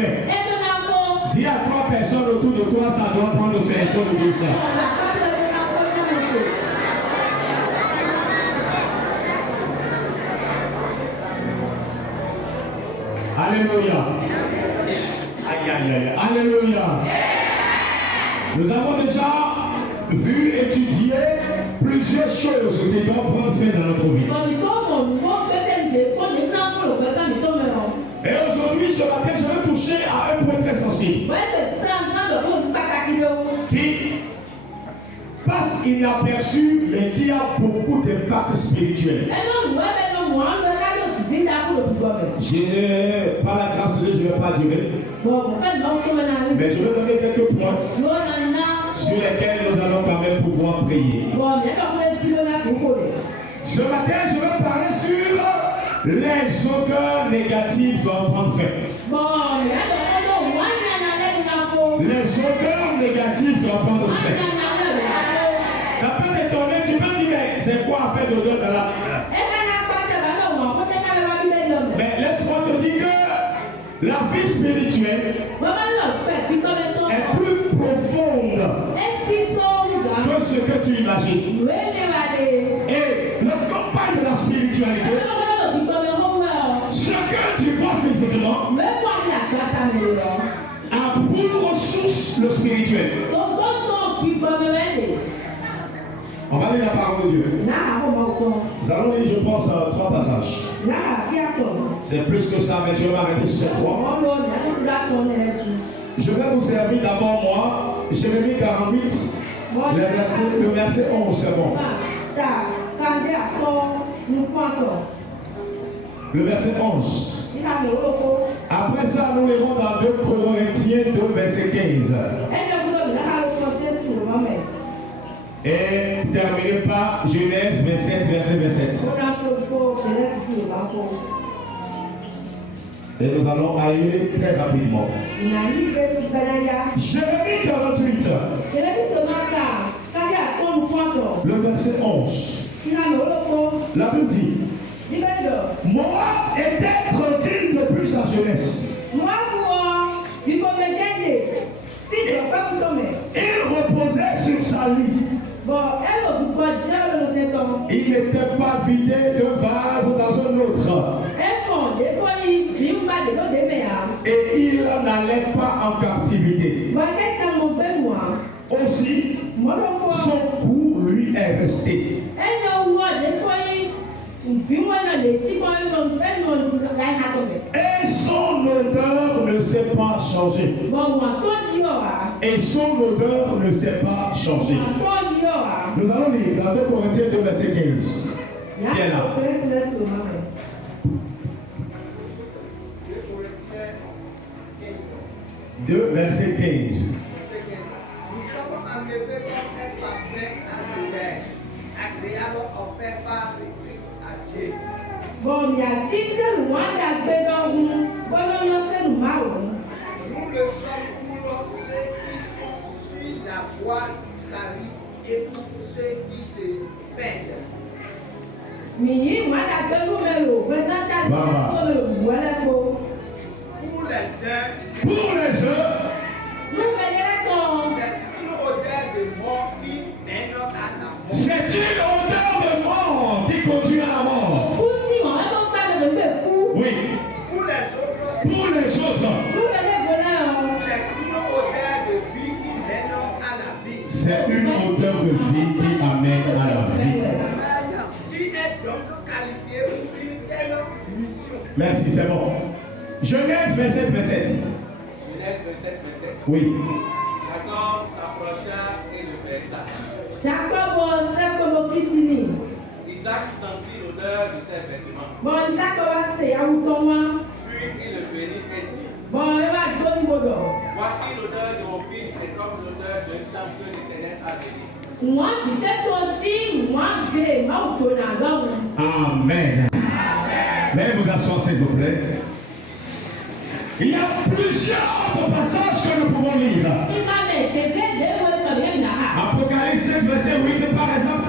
fait. Dis à 3 personnes autour de toi, ça doit prendre fin. Il faut le dire ça. Alléluia. Aïe, aïe, aïe. Alléluia. Nous avons déjà vu, étudié plusieurs choses qui doivent prendre fin dans notre vie. Et aujourd'hui, ce matin, je vais toucher à un point très sensible. Qui passe inaperçu, mais qui a beaucoup d'impact spirituel. Par la grâce de Dieu, je ne vais pas durer. Mais je vais donner quelques points sur lesquels nous allons quand même pouvoir prier. Ce matin, je vais parler sur les odeurs négatives doivent prendre fin. Les odeurs négatives doivent prendre fin. Ça peut t'étonner, tu peux dire, mais c'est quoi faire d'odeur dans la vie? Mais laisse-moi te dire que la vie spirituelle est plus profonde que ce que tu imagines. Et lorsqu'on parle de la spiritualité, ce que tu vois physiquement a pour ressource le spirituel. On va lire la parole de Dieu. Nous allons lire, je pense, 3 passages. C'est plus que ça, mais je vais m'arrêter sur ces 3. Je vais vous servir d'abord moi, Jérémie 48, le verset 11, c'est bon. Le verset 11. Après ça, nous lirons dans 2 Corinthiens 2, verset 15. Et terminé par Genèse 27, verset 27. Et nous allons aller très rapidement. Jérémie 48. Le verset 11. La Bible dit: Moab était tranquille depuis sa jeunesse. Il reposait sur sa lit. Il n'était pas vidé de vase dans un autre. Et il n'allait pas en captivité. Aussi, son cou lui est resté. Et son odeur ne s'est pas changée. Et son odeur ne s'est pas changée. Nous allons lire dans 2 Corinthiens 2, verset 15. Viens là. 2, verset 15. Nous sommes enlevés comme un parfum à l'hiver, agréable offert par Christ à Dieu. Nous le sommes pour ceux qui suivent la voie du salut et pour ceux qui se perdent. Pour les uns, c'est une odeur de mort qui conduit à la mort. Oui. Pour les autres, c'est une odeur de vie qui mène à la vie. Qui est donc qualifié pour une telle mission? Merci, c'est bon. Genèse 27, verset. Genèse 27, verset. Oui. Jacob s'approcha et le berça. Isaac sentit l'odeur de ses vêtements. Puis il le bénit et dit: voici l'odeur de mon fils est comme l'odeur d'un champ que l'Éternel a béni. Amen. Veuillez vous asseoir, s'il vous plaît. Il y a plusieurs passages que nous pouvons lire. Apocalypse 7, verset 8, par exemple,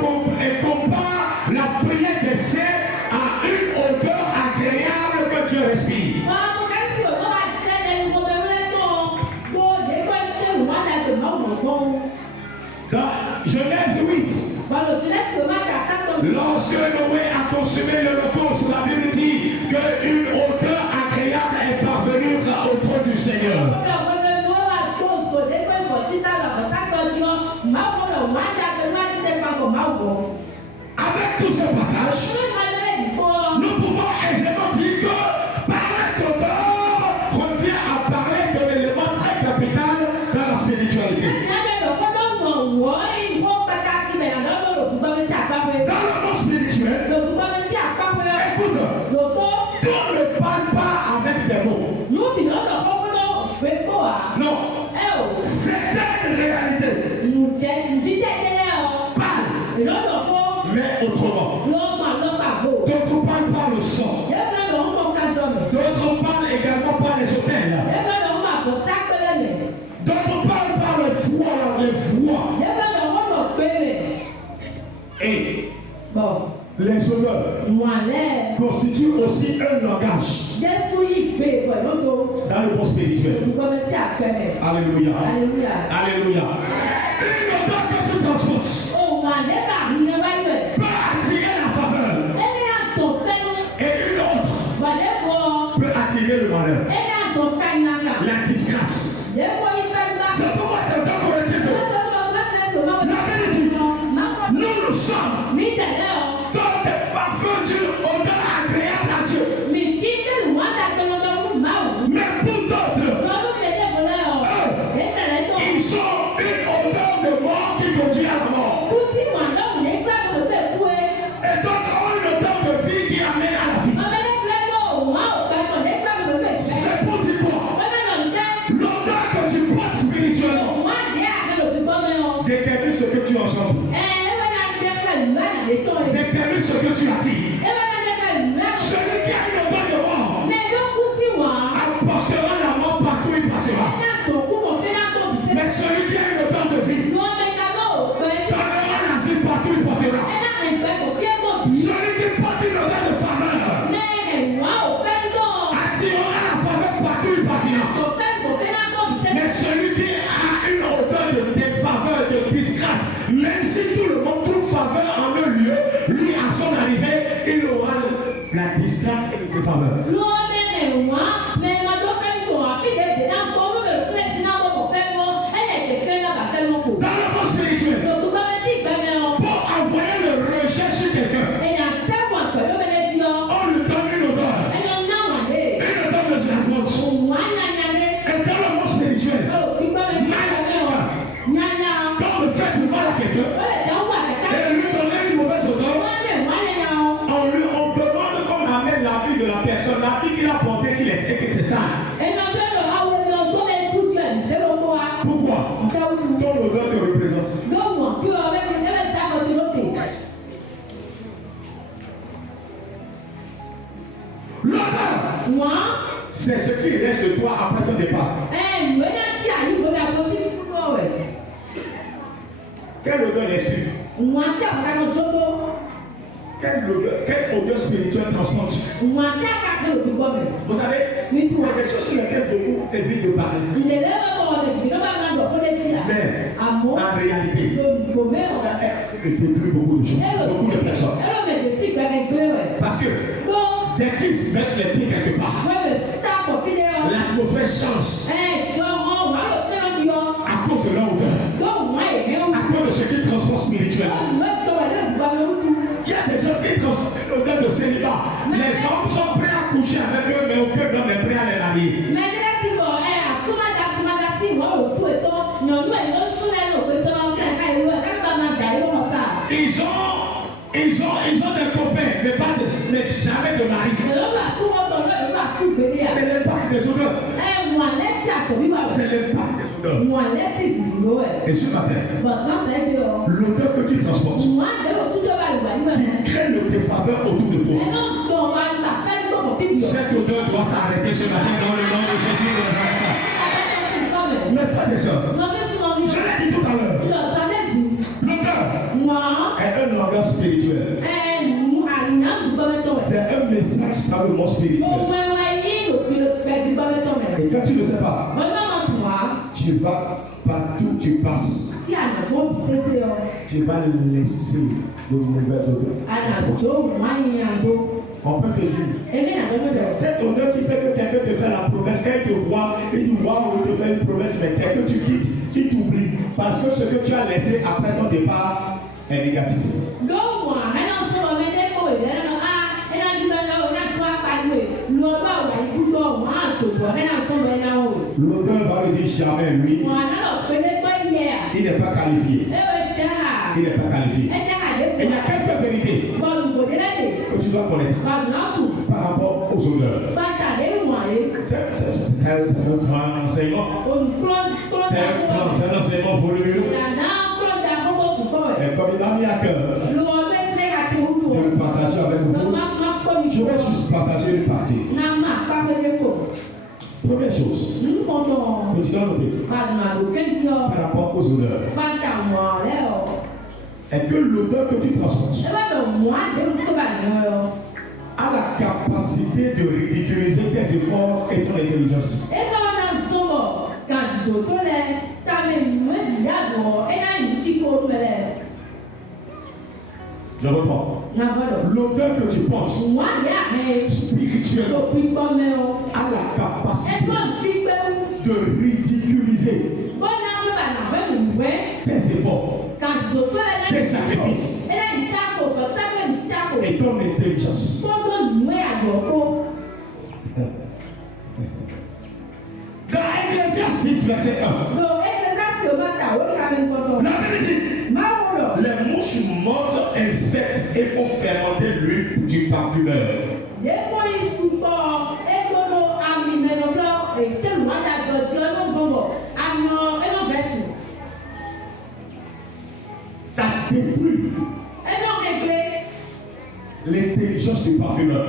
compare la prière des saints à une odeur agréable que Dieu respire. Lorsque Noé a consommé l'holocauste, la Bible dit qu'une odeur agréable est parvenue au trône du Seigneur. Avec tous ces passages, nous pouvons aisément dire que parler d'odeur revient à parler de l'élément très capital dans la spiritualité. Dans le monde spirituel, écoute, on ne parle pas avec des mots. Non, certaines réalités parlent, mais autrement. D'autres parlent par le son. D'autres parlent également par les hôtels. D'autres parlent par les voix. Et les odeurs constituent aussi un langage dans le monde spirituel. Alléluia. Alléluia. Une odeur que tu transportes peut attirer la faveur. Et une autre peut attirer le malheur. La disgrâce. C'est pourquoi dans 2 Corinthiens 2, la Bible dit, nous sommes dans des parfums d'une odeur agréable à Dieu. Mais pour d'autres, ils ont une odeur de mort qui conduit à la mort. Et d'autres ont une odeur de vie qui amène à la vie. C'est pour dire quoi? L'odeur que tu portes spirituellement détermine ce que tu engendres. Détermine ce que tu attires. Celui qui a une odeur de mort apportera la mort partout où il passera. Mais celui qui a une odeur de vie donnera la vie partout où il portera. Celui qui porte une odeur de faveur attirera la faveur partout où il partira. Mais celui qui a une odeur de défaveur, de disgrâce, même si tout le monde trouve faveur en un lieu, lui à son arrivée, il aura la disgrâce et le défaveur. Dans le monde spirituel, pour envoyer le rejet sur quelqu'un, on lui donne une odeur de zéro. Et dans le monde spirituel, quand on fait du mal à quelqu'un et lui donner une mauvaise odeur, on demande qu'on amène la vie de la personne, la vie qu'il a portée, qu'il sait que c'est ça. Pourquoi? Ton odeur te représente. L'odeur, c'est ce qui reste de toi après ton départ. Quelle odeur est-ce? Quelle odeur spirituelle transporte? Vous savez, c'est des choses sur lesquelles beaucoup évitent de parler. Mais en réalité, ça a détruit beaucoup de choses, beaucoup de personnes. Parce que dès qu'ils se mettent les pieds quelque part, l'atmosphère change à cause de leur odeur, à cause de ce qu'ils transportent spirituellement. Il y a des gens qui transportent une odeur de célibat. Les hommes sont prêts à coucher avec eux, mais aucun homme n'est prêt à les marier. Ils ont des copains, mais jamais de mari. C'est l'impact des odeurs. C'est l'impact des odeurs. Et ce matin, l'odeur que tu transportes, qui crée le défaveur autour de toi, cette odeur doit s'arrêter ce matin dans le nom de Jésus de Nazareth. Mes frères et sœurs, je l'ai dit tout à l'heure, l'odeur est un langage spirituel. C'est un message par le monde spirituel. Et quand tu ne sais pas, tu vas partout, tu passes. Tu vas laisser de mauvaises odeurs. On peut te dire, cette odeur qui fait que quelqu'un te fait la promesse, quand il te voit, il dit waouh, il te fait une promesse, mais dès que tu quittes, il t'oublie. Parce que ce que tu as laissé après ton départ est négatif. L'odeur va le dire jamais, lui. Il n'est pas qualifié. Il n'est pas qualifié. Et il y a quelques vérités que tu dois connaître par rapport aux odeurs. C'est un grand enseignement. C'est un enseignement volumineux. Et comme il a mis à cœur de le partager avec vous, je vais juste partager une partie. Première chose, que tu dois noter par rapport aux odeurs, est que l'odeur que tu transportes a la capacité de ridiculiser tes efforts et ton intelligence. Je reprends. L'odeur que tu portes spirituellement a la capacité de ridiculiser tes efforts, tes sacrifices et ton intelligence. Dans Ecclésiaste 10, verset 1, la Bible dit, les mouches mortes infectent et font fermenter l'huile du parfumeur. Ça détruit l'intelligence du parfumeur.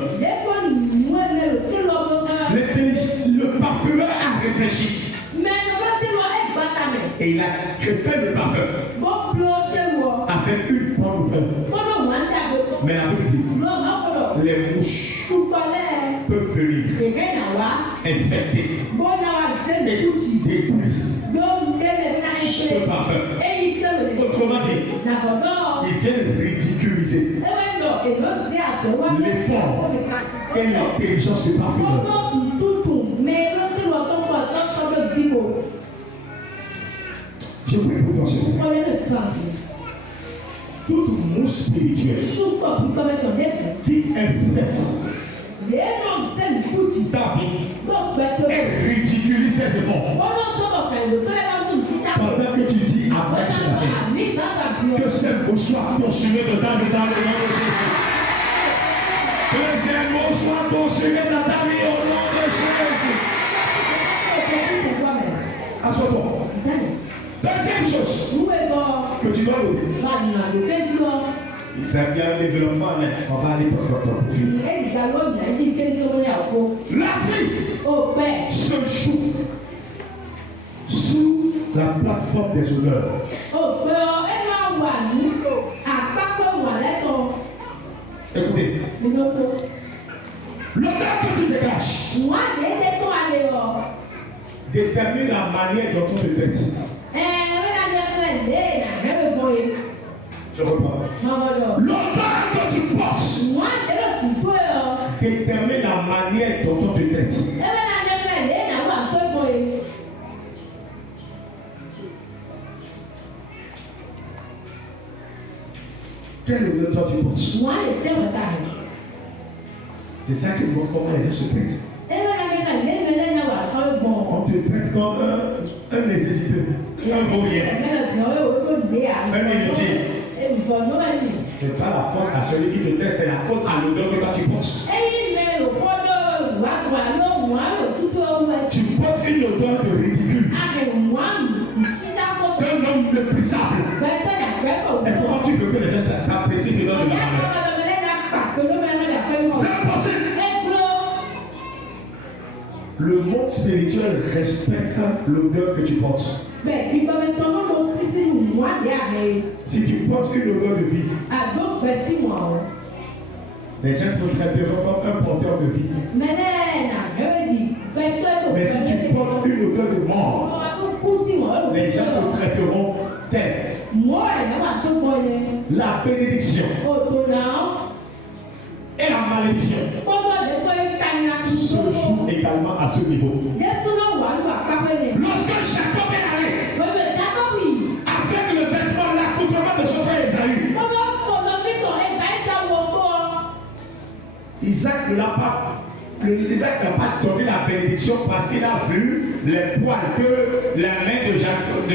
Le parfumeur a réfléchi. Et il a fait le parfum avec une bonne odeur. Mais la Bible dit, les mouches peuvent venir infecter et détruire ce parfum. Autrement dit, ils viennent ridiculiser l'effort et l'intelligence du parfumeur. Je prie pour toi, Seigneur. Toute mouche spirituelle qui infecte ta vie et ridiculise tes efforts. Pendant que tu dis après ce matin que ces mots soient consumés dedans le nom de Jésus. Que ces mots soient consumés dans ta vie au nom de Jésus. Assois-toi. Deuxième chose que tu dois noter. C'est bien le développement, mais on va aller pour finir. La vie se joue sous la plateforme des odeurs. Écoutez, l'odeur que tu dégages détermine la manière dont on te traite. Je reprends. L'odeur que tu portes détermine la manière dont on te traite. Quelle odeur toi tu portes? C'est ça qui montre comment les gens se traitent. On te traite comme un nécessiteux, un vaurien, un inutile. C'est pas la faute à celui qui te traite, c'est la faute à l'odeur que toi tu portes. Tu portes une odeur de ridicule, d'un homme méprisable. Et comment tu veux que les gens t'apprécient de l'homme de c'est impossible. Le monde spirituel respecte l'odeur que tu portes. Si tu portes une odeur de vie, les gens te traiteront comme un porteur de vie. Mais si tu portes une odeur de mort, les gens te traiteront tel. la bénédiction et la malédiction se jouent également à ce niveau. Lorsque Jacob est allé avec le vêtement, l'accoutrement de son frère Esaü, Isaac n'a pas donné la bénédiction parce qu'il a vu les poils que la main de Jacob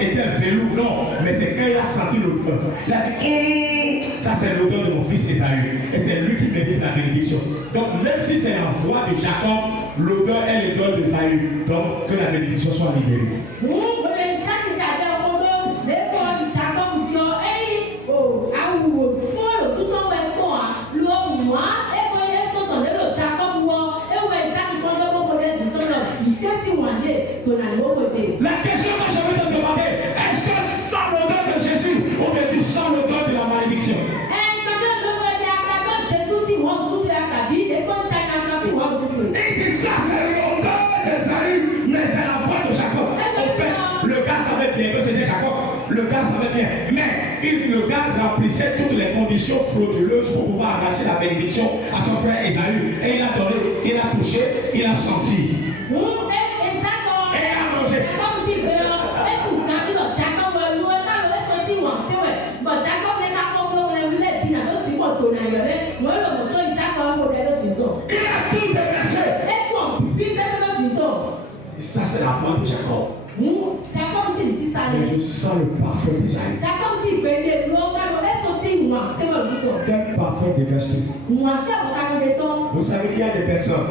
était velours. Non, mais c'est quand il a senti l'odeur. Il a dit, ça c'est l'odeur de mon fils Esaü. Et c'est lui qui mérite la bénédiction. Donc même si c'est la voix de Jacob, l'odeur est l'odeur d'Esaü. Donc que la bénédiction soit libérée. La question que je veux te demander, est-ce que sans l'odeur de Jésus, on me dit sans l'odeur de la malédiction? Il dit ça, c'est l'odeur d'Esaü, mais c'est la voix de Jacob. En fait, le gars savait bien que c'était Jacob. Le gars savait bien. Mais le gars remplissait toutes les conditions frauduleuses pour pouvoir arracher la bénédiction à son frère Esaü. Et il a donné, il a touché, il a senti. Ça c'est la voix de Jacob. Mais je sens le parfum d'Esaü. Quel parfum dégage-t-il? Vous savez qu'il y a des personnes,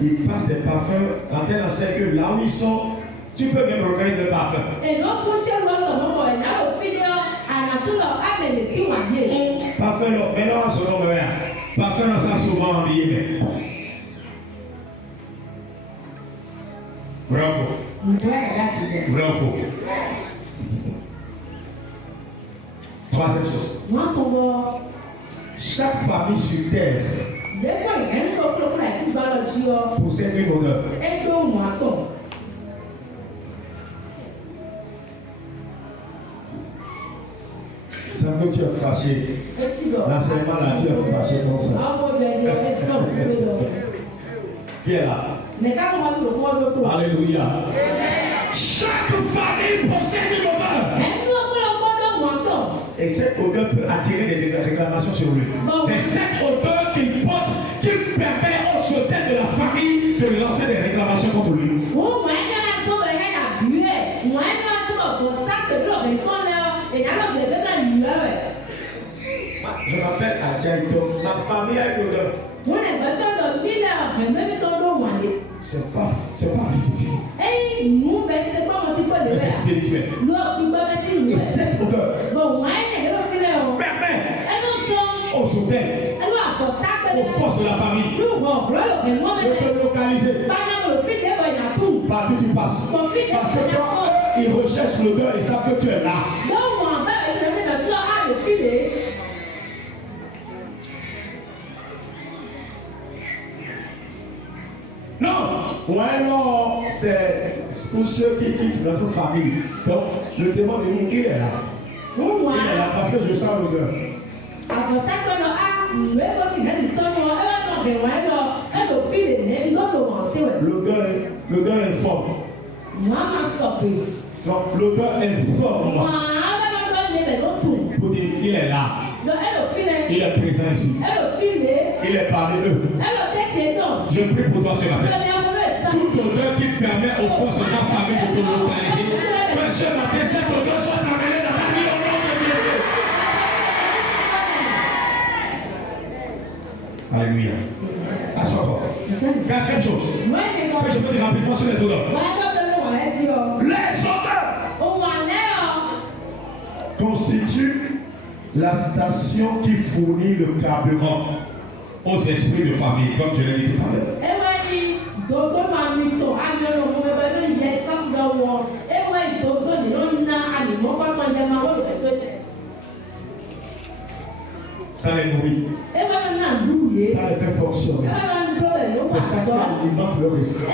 ils passent des parfums dans tel enseigne que là où ils sont, tu peux même reconnaître le parfum. Parfum, non, mais non, ce nom, parfum, non, ça souvent en lié. Bravo. Bravo. Troisième chose. Chaque famille sur terre possède une odeur. Ça veut dire tu es fâché. L'enseignement là, tu es fâché comme ça. Qui est là? Alléluia. Chaque famille possède une odeur. Et cette odeur peut attirer des réclamations sur lui. C'est cette odeur qu'il porte qui permet aux sauteurs de la famille de lancer des réclamations contre lui. Je m'appelle Adjaïto. Ma famille a une odeur. C'est pas physique. Mais c'est spirituel. Et cette odeur permet aux sauteurs, aux forces de la famille, de te localiser partout où tu passes. Parce que quand ils recherchent l'odeur, ils savent que tu es là. Non, ouais, non, c'est pour ceux qui quittent notre famille. Donc, le démon de nous, il est là. Il est là parce que je sens l'odeur. L'odeur est forte. Donc, l'odeur est forte. Pour dire qu'il est là. Il est présent ici. Il est parmi eux. Je prie pour toi ce matin. Toute odeur qui permet aux forces de ta famille de te localiser, que ce matin, cette odeur soit amenée dans ta vie au nom de Jésus. Alléluia. Assois-toi. Quatrième chose que je peux dire rapidement sur les odeurs. Les odeurs constituent la station qui fournit le carburant aux esprits de famille, comme je l'ai dit tout à l'heure. Ça les nourrit. Ça les fait fonctionner. C'est ça qui alimente leur esprit.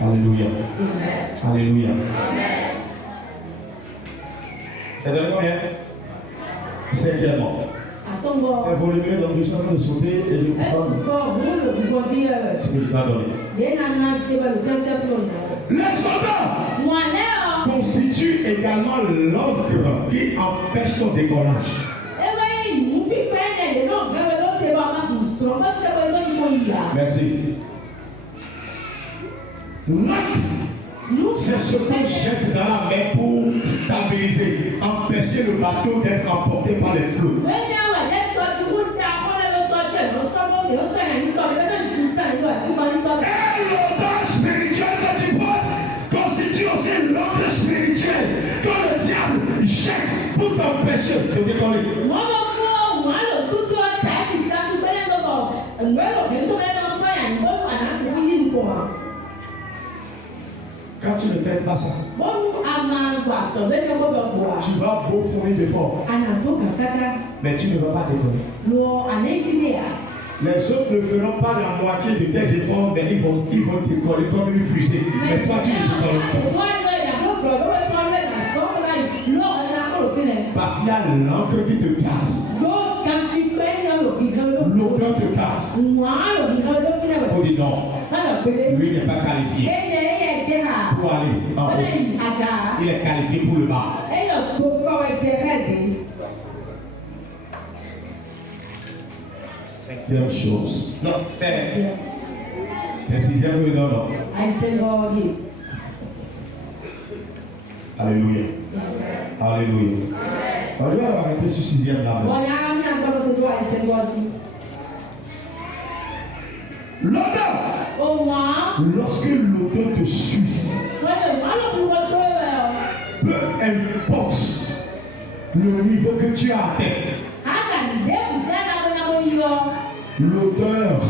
Alléluia. Alléluia. Ça donne combien? 5e. C'est volumineux, donc je suis en train de sauter et je peux pas. Ce que je dois donner. Les soldats constituent également l'encre qui empêche ton décollage. Merci. C'est ce qu'on jette dans la mer pour stabiliser, empêcher le bateau d'être emporté par les flots. Et l'odeur spirituelle que tu portes constitue aussi l'ordre spirituel que le diable jette pour t'empêcher de décoller. Quand tu ne traites pas ça, tu vas beau fournir d'efforts, mais tu ne vas pas décoller. Les autres ne feront pas la moitié de tes efforts, mais ils vont décoller comme une fusée. Mais toi, tu ne décolles pas. Parce qu'il y a l'encre qui te casse. L'odeur te casse. On dit non. Lui n'est pas qualifié pour aller en haut. Il est qualifié pour le bas. Cinquième chose. Non, c'est 6e, oui, non. Alléluia. Alléluia. On va arrêter sur 6e là. L'odeur. Lorsque l'odeur te suit, peu importe le niveau que tu as atteint, l'odeur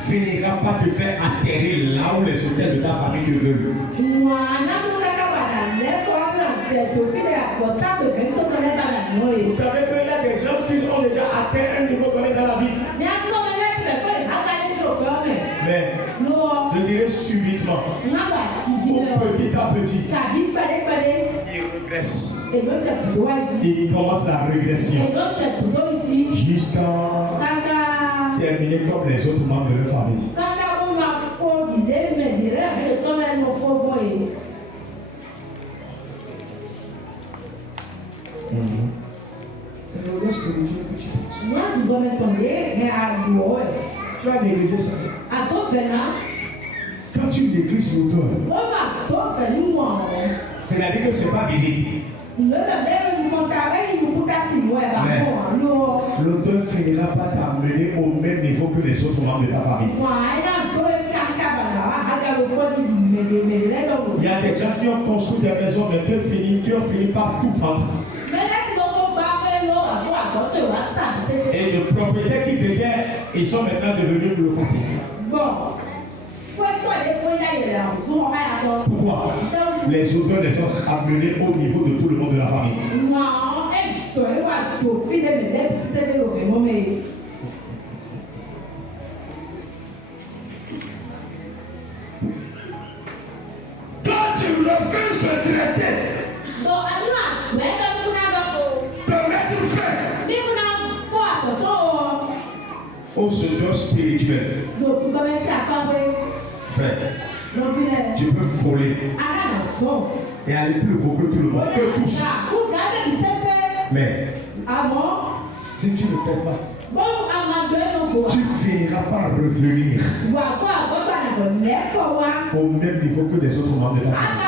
finira par te faire atterrir là où les hôtels de ta famille te veulent. Vous savez qu'il y a des gens qui ont déjà atteint un niveau donné dans la vie. Mais je dirais subitement, petit à petit, il régresse. Il commence la régression jusqu'à terminer comme les autres membres de leur famille. C'est l'odeur spirituelle que tu portes. Tu as négligé ça. Quand tu négliges l'odeur, c'est-à-dire que ce n'est pas visible. L'odeur finira par t'amener au même niveau que les autres membres de ta famille. Il y a des gens qui ont construit des maisons, mais qui ont fini par tout vendre. Et de propriétaires qu'ils étaient, ils sont maintenant devenus locataires. Pourquoi? Les odeurs les ont amenés au niveau de tout le monde de la famille. Quand tu refuses de traiter, de mettre fin aux odeurs spirituelles, frère, tu peux voler et aller plus haut que tout le monde, que tous. Mais si tu ne fais pas, tu finiras par revenir au même niveau que les autres membres de la famille.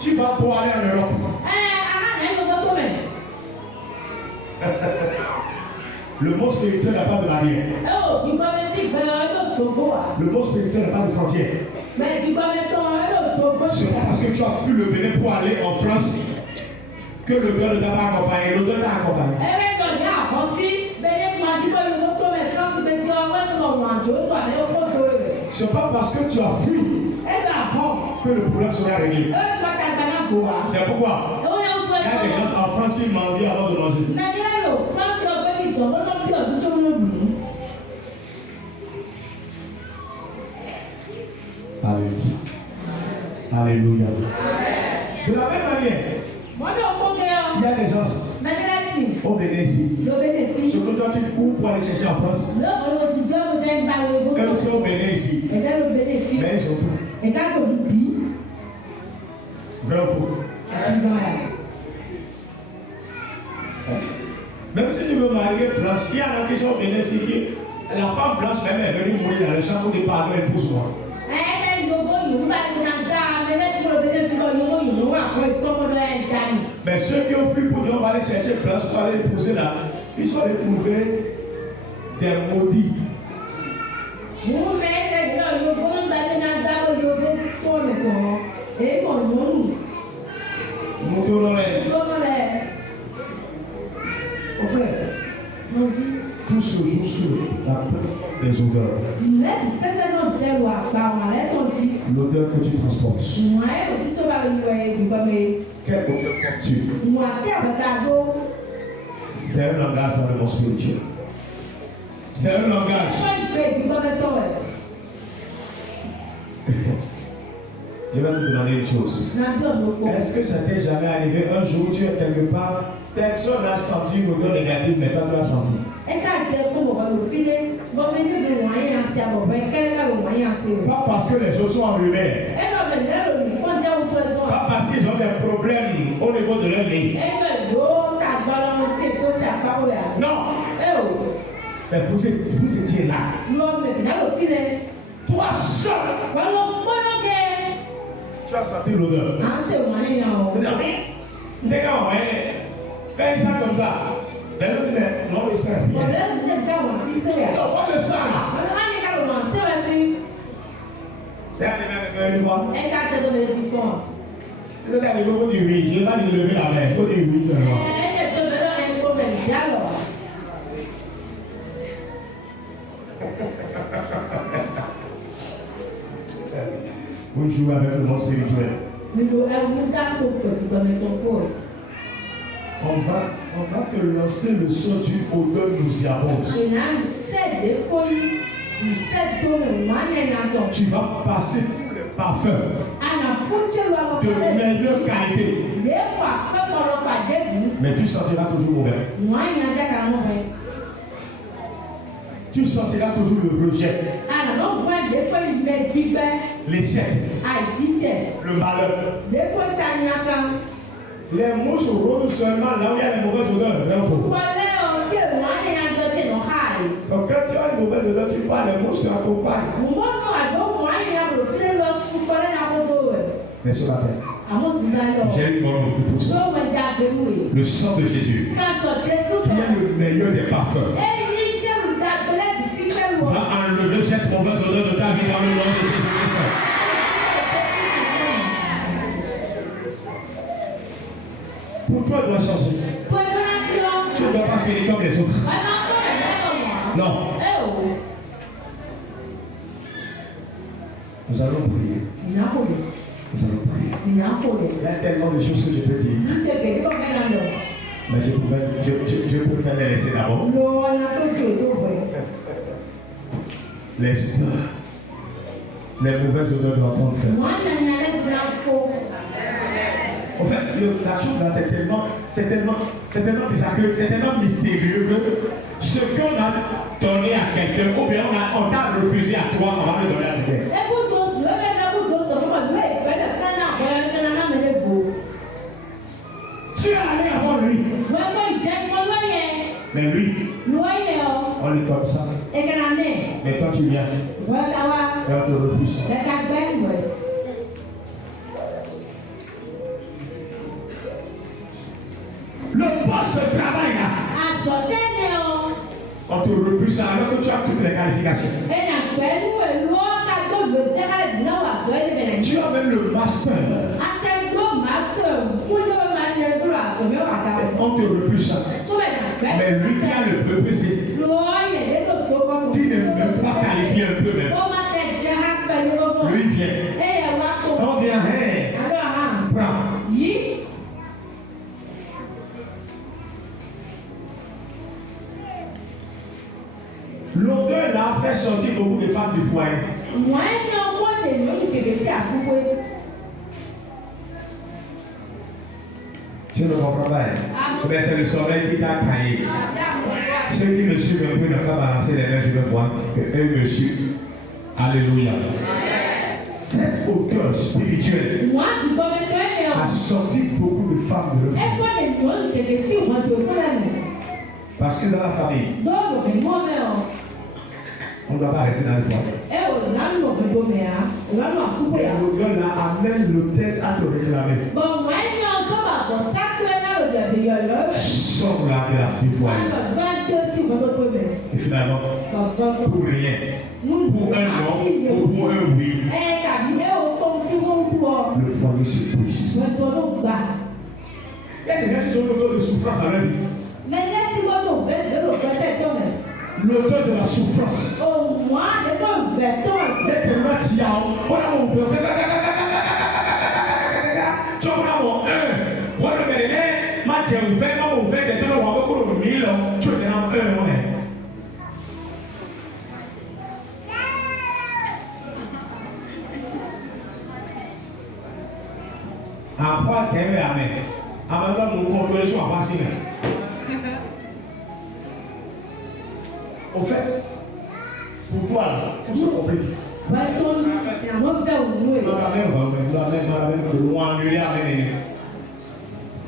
Tu vas pour aller en Europe. Le mot spirituel n'a pas de barrière. Le mot spirituel n'a pas de frontière. C'est pas parce que tu as fui le Bénin pour aller en France que le Bénin ne t'a pas accompagné. L'odeur t'a accompagné. C'est pas parce que tu as fui que le problème sera réglé. C'est pourquoi il y a des gens en France qui mendient avant de manger. Alléluia. Alléluia. Alléluia. De la même manière, il y a des gens. On venait ici. Ce que toi tu cours pour aller chercher en France. Eux sont venus ici. Mais ils sont tout. Vrai ou faux? Même si tu veux marier blanche, il y en a qui sont venus ici. La femme blanche même est venue mourir dans le champ pour dire pardon et pousse-moi. Mais ceux qui ont fui pour dire on va aller chercher blanche pour aller épouser là, ils sont éprouvés des maudits. Au frère, tout se joue sur la preuve des odeurs. L'odeur que tu transportes. Quelle odeur portes-tu? C'est un langage dans le monde spirituel. C'est un langage. Je vais vous demander une chose. Est-ce que ça t'est jamais arrivé un jour où tu es quelque part, personne n'a senti une odeur négative, mais toi tu as senti? Pas parce que les autres sont enrhumés. Pas parce qu'ils ont des problèmes au niveau de leur nez. Non. Mais vous étiez là. Toi seul. Tu as senti l'odeur. Les gars, quand ils sentent comme ça, non, ils sentent rien. Non, pas de ça. C'est arrivé une fois. C'est arrivé, il faut dire oui. Je n'ai pas dit de lever la main, il faut dire oui seulement. Vous jouez avec le monde spirituel. On va te lancer le son d'une odeur nauséabonde. Tu vas passer tous les parfums de meilleure qualité. Mais tu sentiras toujours mauvais. Tu sentiras toujours le rejet. L'échec. Le malheur. Les mouches rôdent seulement là où il y a les mauvaises odeurs. Donc quand tu as une mauvaise odeur, tu vois les mouches t'accompagnent. Mais ce matin, j'ai une bonne nouvelle pour toi. Le sang de Jésus, qui est le meilleur des parfums, va enlever cette mauvaise odeur de ta vie dans le nom de Jésus-Christ. Pour toi, il doit changer. Tu ne dois pas finir comme les autres. Non. Nous allons prier. Nous allons prier. Il y a tellement de choses que je peux dire. Mais je préfère les laisser d'abord. Les odeurs. Les mauvaises odeurs doivent prendre fin. En fait, la chose là, c'est tellement bizarre, c'est tellement mystérieux que ce qu'on a donné à quelqu'un, ou bien on t'a refusé à toi, on va le donner à quelqu'un. Tu es allé avant lui. Mais lui, on lui donne ça. Mais toi tu viens. Et on te refuse. Le poste de travail là. On te refuse ça alors que tu as toutes les qualifications. Tu as même le master. On te refuse ça. Mais lui qui a le peuple, c'est qui ne veut pas qualifier un peu même. Lui vient. On dit, hey, prends. L'odeur là a fait sortir beaucoup de femmes du foyer. Je ne comprends pas. Mais c'est le sommeil qui t'a caillé. Ceux qui me suivent un peu n'ont pas balancé les mains, je veux voir que eux me suivent. Alléluia. Cette hauteur spirituelle a sorti beaucoup de femmes de leur famille. Parce que dans la famille, on ne doit pas rester dans le foyer. Le là amène l'autel à te réclamer. Sors là de la du foyer. Et finalement, pour rien, pour un non, ou pour un oui, le foyer se brise. Il y a des gens qui ont l'odeur de souffrance à leur vie. L'odeur de la souffrance. Au fait, pour toi, tout se complique.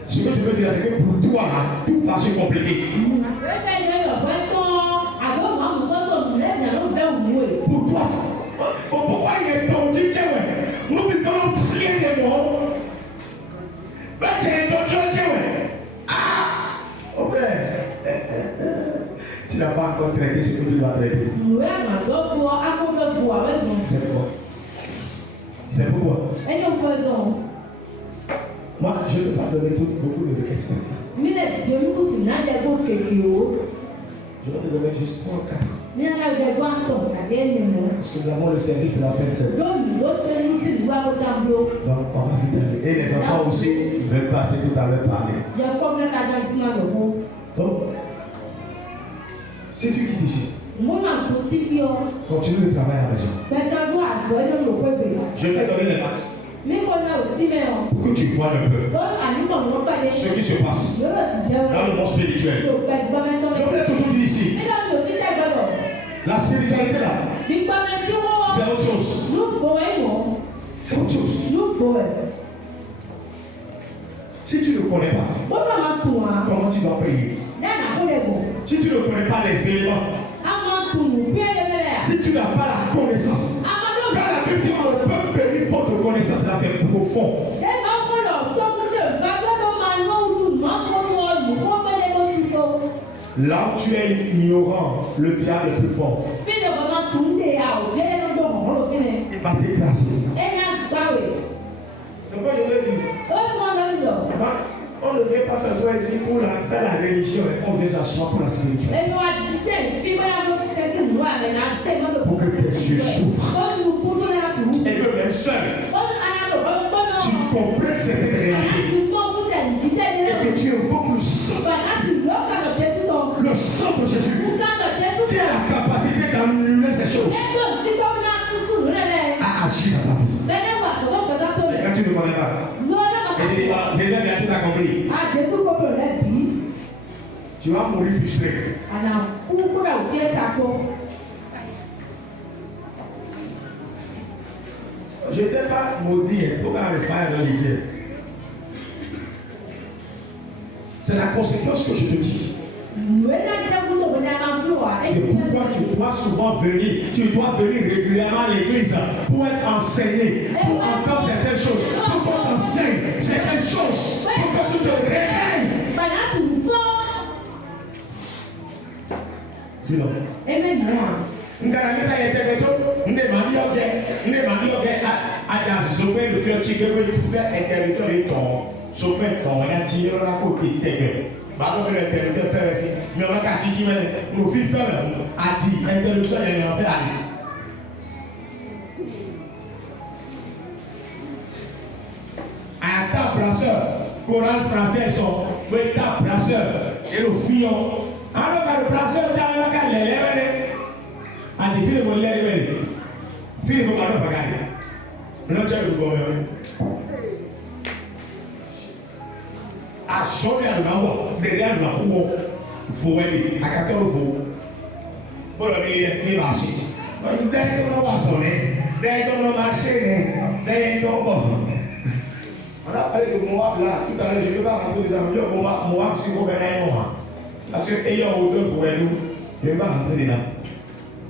Ce que je veux dire, c'est que pour toi, tout va se compliquer. Pour toi, pourquoi il est ton dit, nous pouvons tirer des mots. Tu n'as pas encore traité ce que tu dois traiter. C'est pourquoi. Moi, je ne peux pas donner beaucoup de questions. Je vais te donner juste 3 ou 4. Parce que nous avons le service de la fin de semaine. Donc, on va vite aller. Et les enfants aussi veulent passer tout à l'heure parler. Donc, si tu quittes ici, continue le travail à la maison. Je vais donner les max. Pour que tu vois un peu ce qui se passe dans le monde spirituel. Je vous ai toujours dit ici, la spiritualité là, c'est autre chose. C'est autre chose. Si tu ne connais pas, comment tu dois prier? Si tu ne connais pas les éléments, si tu n'as pas la connaissance, quand la Bible dit que le peuple périt faute de connaissance, là c'est profond. Là où tu es ignorant, le diable est plus fort. Il va t'écraser. C'est pourquoi je veux dire. On ne vient pas s'asseoir ici pour faire la religion, on vient s'asseoir pour la spiritualité. Pour que tes yeux s'ouvrent. Et que même seul, tu comprennes cette réalité. Et que tu évoques le sang. Le sang de Jésus. Qui a la capacité d'annuler ces choses. À agir dans ta vie. Et quand tu ne connais pas. Jésus a tout accompli. Tu vas mourir frustré. Je n'étais pas maudit pour faire religieux. C'est la conséquence que je te dis. C'est pourquoi tu dois souvent venir. Tu dois venir régulièrement à l'église pour être enseigné, pour entendre certaines choses, pour qu'on t'enseigne certaines choses, pour que tu te réveilles. Sinon. Choral français sont véritable placeur et le fillon. Alors que le placeur dans le cas les lèvres, a dit fille de lèvres, fille de ballon bagaille. Non tu as le gouvernement. asɔre alunawo dede alunawo fowɛli akatɛ ofo bɔlɔ mi yɛ ní ma se dɛyɛ tó ma sɔrɔ dɛyɛ tó ma se dɛyɛ tó bɔ ɔlá ayé tó mo wa bila tuta lɛ sɛ bá ma tó ti sɛ mo wa si ko bɛ n'ayɛ nɔ ma parce que eya o tó fowɛli yɛ bá ma tó di la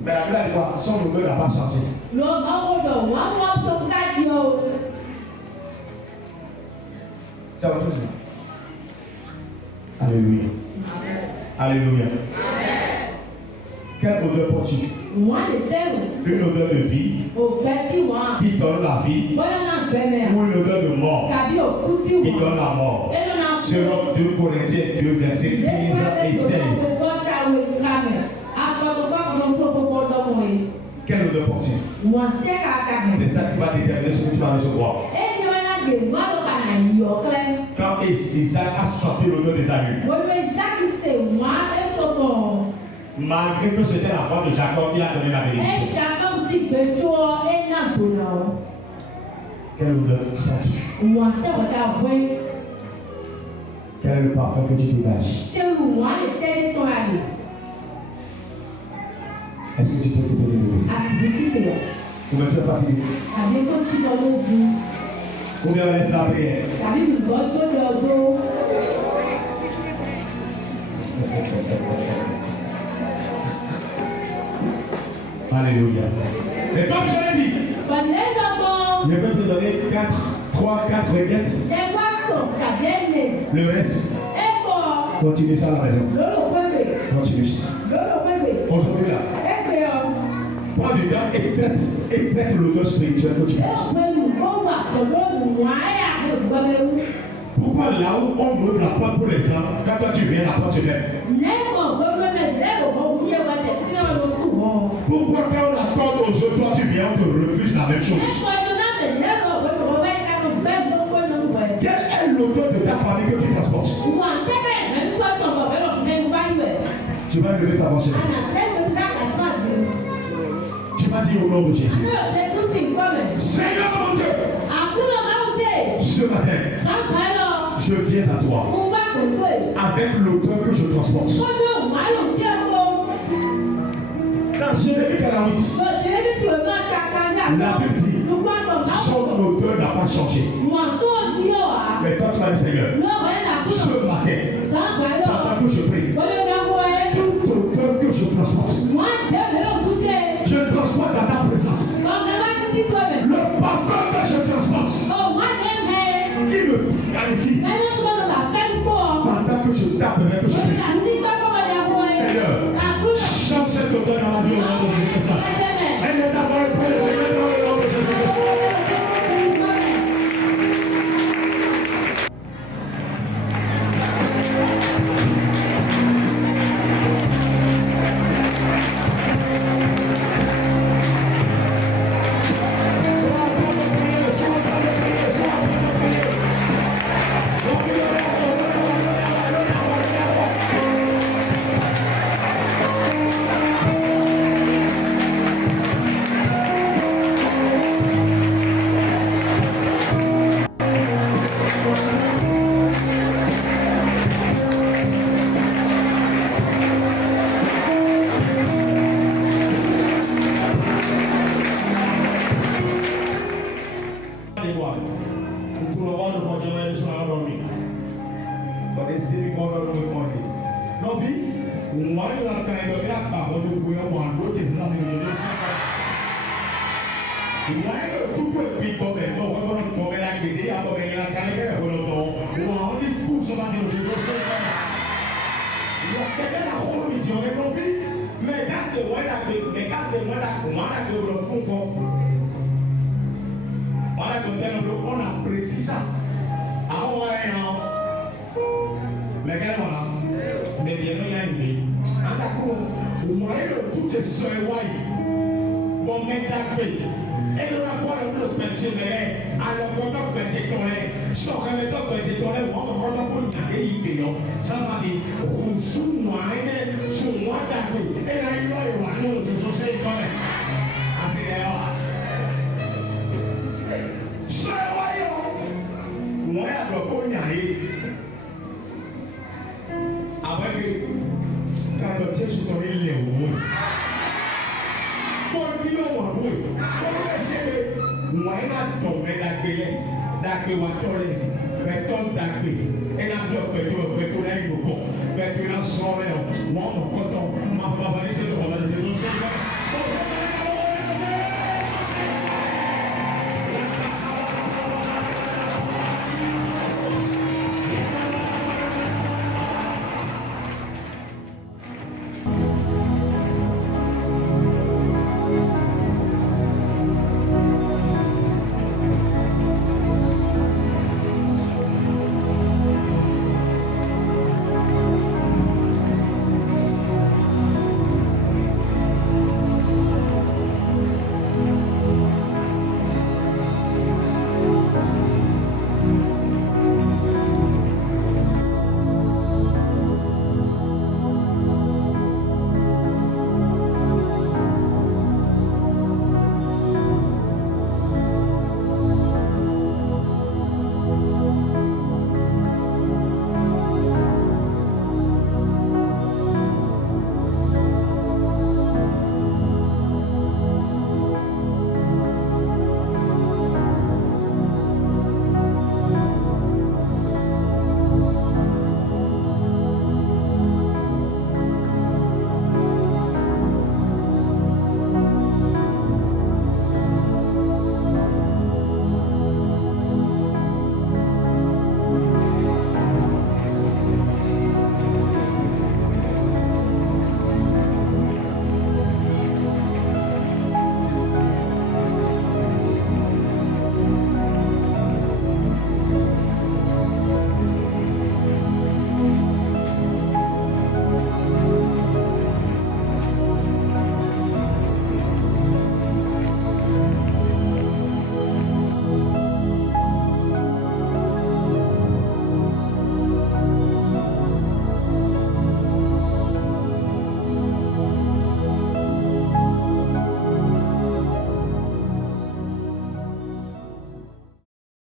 mɛ la bi la quoi sɔn mo bɛ la ba sanse. lọ awo dɔ wọn wọ tó ká di o. ça va tout ça. Alléluia. Alléluia. Quelle odeur porte-tu? Une odeur de vie qui donne la vie ou une odeur de mort qui donne la mort. Selon 2 Corinthiens 2, versets 15 et 16. Quelle odeur porte-tu? C'est ça qui va déterminer ce que tu vas recevoir. Quand Isaac a senti l'odeur des agneaux, malgré que c'était la foi de Jacob, il a donné la bénédiction. Quelle odeur sens-tu? Quel est le parfum que tu dégages? Est-ce que tu peux écouter les mots? Combien tu es fatigué? Combien on laisse la prière? Alléluia. Et comme je l'ai dit, je vais te donner 3, 4 requêtes. Le reste, continue ça à la maison. Continue ça. Aujourd'hui là, prends du temps et traite l'odeur spirituelle que tu fais. Pourquoi là où on ouvre la porte pour les gens, quand toi tu viens, la porte se ferme? Pourquoi quand on accorde aux autres, toi tu viens, on te refuse la même chose? Quelle est l'odeur de ta famille que tu transportes? Tu vas lever ta voix. Tu vas dire au nom de Jésus. Seigneur mon Dieu, ce matin, je viens à toi avec l'odeur que je transporte. Dans Jérémie 48, la Bible dit, son odeur n'a pas changé. Mais toi tu as un Seigneur. Ce matin, pendant que je prie, toute odeur que je transporte, je transporte dans ta présence. Le parfum que je transporte, qui me disqualifie, pendant que je tape, que je prie. Seigneur, chante cette odeur dans la vie au nom de Jésus. Elle est d'abord le Seigneur dans le nom de Jésus. On apprécie ça. Avant, mais mais bien, il y a une vie. Vous voyez toutes ces soeurs, bon, mais d'accord. Et le rapport de notre petit, alors qu'on a petit tourné, sur un méthode petit tourné, on va vraiment pour y aller, ça va dire, sous moi, sous moi, d'accord. Et là, il va y avoir un autre, je sais quand même. Moi, je ne peux pas y aller. Après que quand tu es sur ton île, les roues. Mon kilo, mon roué. Comment est-ce que moi, il a tombé d'accueillir, d'accueillir, béton d'accueillir. Et là, tu peux tout là, il faut que tu l'as sauvé. Moi, on compte